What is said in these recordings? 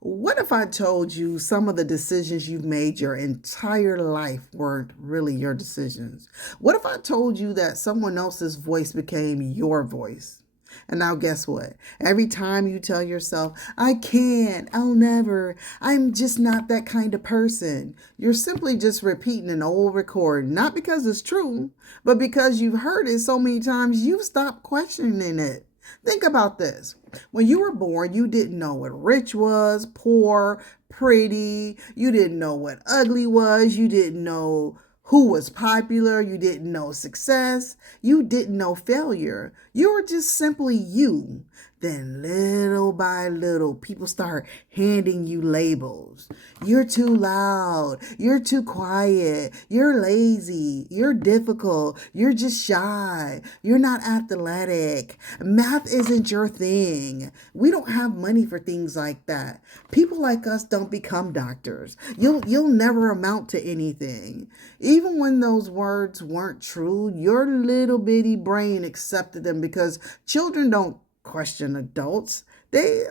What if I told you some of the decisions you've made your entire life weren't really your decisions? What if I told you that someone else's voice became your voice? And now, guess what? Every time you tell yourself, I can't, I'll never, I'm just not that kind of person, you're simply just repeating an old record, not because it's true, but because you've heard it so many times you've stopped questioning it. Think about this. When you were born, you didn't know what rich was, poor, pretty. You didn't know what ugly was. You didn't know who was popular. You didn't know success. You didn't know failure. You were just simply you. Then, little by little, people start handing you labels. You're too loud. You're too quiet. You're lazy. You're difficult. You're just shy. You're not athletic. Math isn't your thing. We don't have money for things like that. People like us don't become doctors. You'll never amount to anything. Even when those words weren't true, your little bitty brain accepted them because children don't question adults. They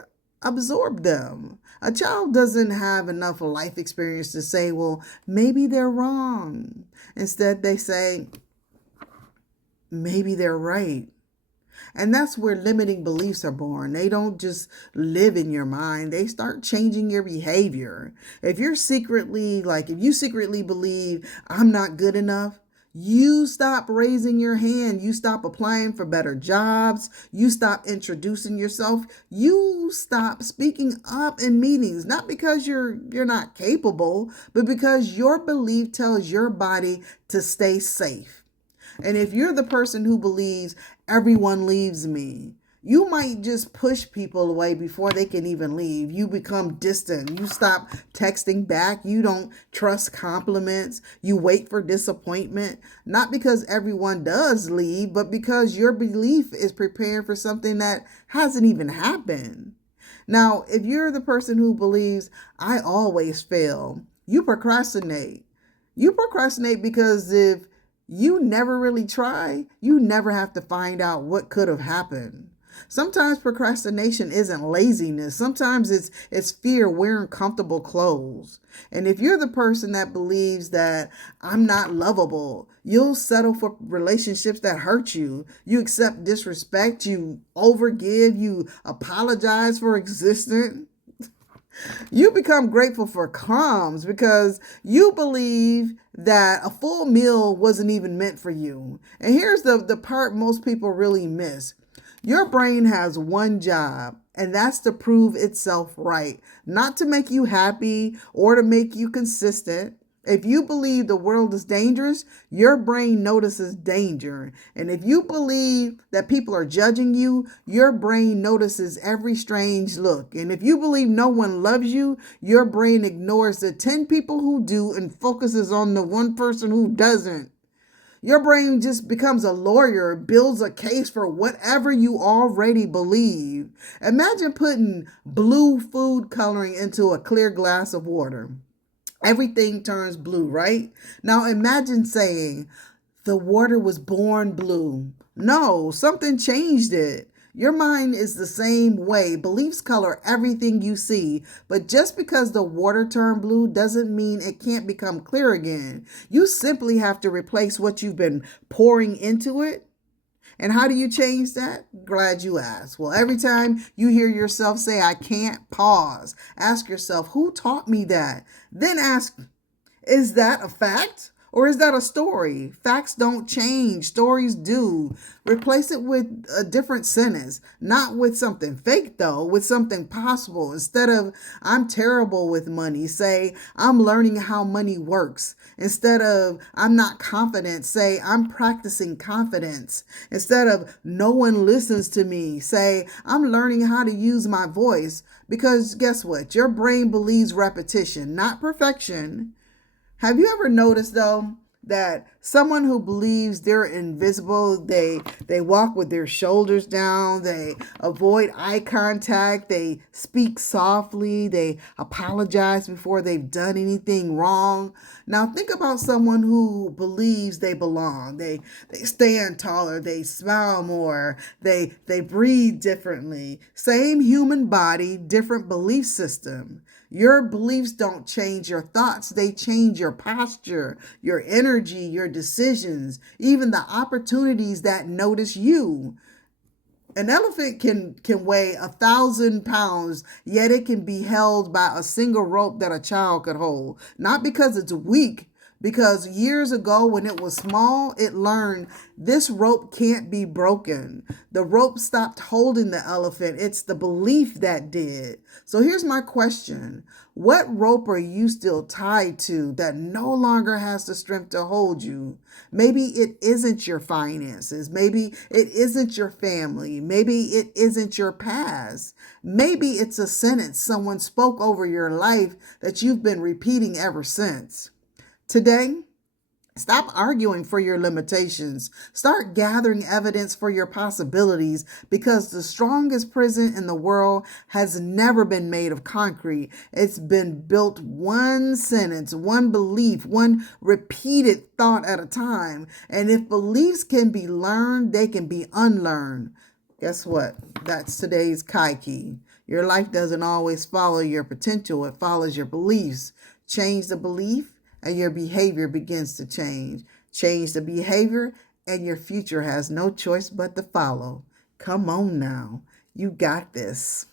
absorb them. A child doesn't have enough life experience to say, well, maybe they're wrong. Instead, they say, maybe they're right. And that's where limiting beliefs are born. They don't just live in your mind, they start changing your behavior. If you secretly believe I'm not good enough, you stop raising your hand. You stop applying for better jobs. You stop introducing yourself. You stop speaking up in meetings, not because you're not capable, but because your belief tells your body to stay safe. And if you're the person who believes everyone leaves me, you might just push people away before they can even leave. You become distant. You stop texting back. You don't trust compliments. You wait for disappointment. Not because everyone does leave, but because your belief is preparing for something that hasn't even happened. Now, if you're the person who believes I always fail, you procrastinate. You procrastinate because if you never really try, you never have to find out what could have happened. Sometimes procrastination isn't laziness. Sometimes it's fear wearing comfortable clothes. And if you're the person that believes that I'm not lovable, you'll settle for relationships that hurt you. You accept disrespect, you overgive, you apologize for existing. You become grateful for crumbs because you believe that a full meal wasn't even meant for you. And here's the part most people really miss. Your brain has one job, and that's to prove itself right, not to make you happy or to make you consistent. If you believe the world is dangerous, your brain notices danger. And if you believe that people are judging you, your brain notices every strange look. And if you believe no one loves you, your brain ignores the 10 people who do and focuses on the one person who doesn't. Your brain just becomes a lawyer, builds a case for whatever you already believe. Imagine putting blue food coloring into a clear glass of water. Everything turns blue, right? Now imagine saying, the water was born blue. No, something changed it. Your mind is the same way. Beliefs color everything you see. But just because the water turned blue doesn't mean it can't become clear again. You simply have to replace what you've been pouring into it. And how do you change that? Glad you asked. Well, every time you hear yourself say, I can't, pause. Ask yourself, who taught me that? Then ask, is that a fact? Or is that a story? Facts don't change. Stories do. Replace it with a different sentence. Not with something fake, though, with something possible. Instead of, I'm terrible with money, say, I'm learning how money works. Instead of, I'm not confident, say, I'm practicing confidence. Instead of, no one listens to me, say, I'm learning how to use my voice. Because guess what? Your brain believes repetition, not perfection. Have you ever noticed, though, that Someone who believes they're invisible, they walk with their shoulders down, they avoid eye contact, they speak softly, they apologize before they've done anything wrong. Now think about someone who believes they belong. They stand taller, they smile more, they breathe differently. Same human body, different belief system. Your beliefs don't change your thoughts, they change your posture, your energy, your decisions, even the opportunities that notice you. An elephant can weigh 1,000 pounds, yet it can be held by a single rope that a child could hold. Not because it's weak, because years ago when it was small, it learned this rope can't be broken. The rope stopped holding the elephant. It's the belief that did. So here's my question. What rope are you still tied to that no longer has the strength to hold you? Maybe it isn't your finances. Maybe it isn't your family. Maybe it isn't your past. Maybe it's a sentence someone spoke over your life that you've been repeating ever since. Today, stop arguing for your limitations. Start gathering evidence for your possibilities, because the strongest prison in the world has never been made of concrete. It's been built one sentence, one belief, one repeated thought at a time. And if beliefs can be learned, they can be unlearned. Guess what? That's today's Kai key. Your life doesn't always follow your potential, it follows your beliefs. Change the belief, and your behavior begins to change. Change the behavior, and your future has no choice but to follow. Come on now. You got this.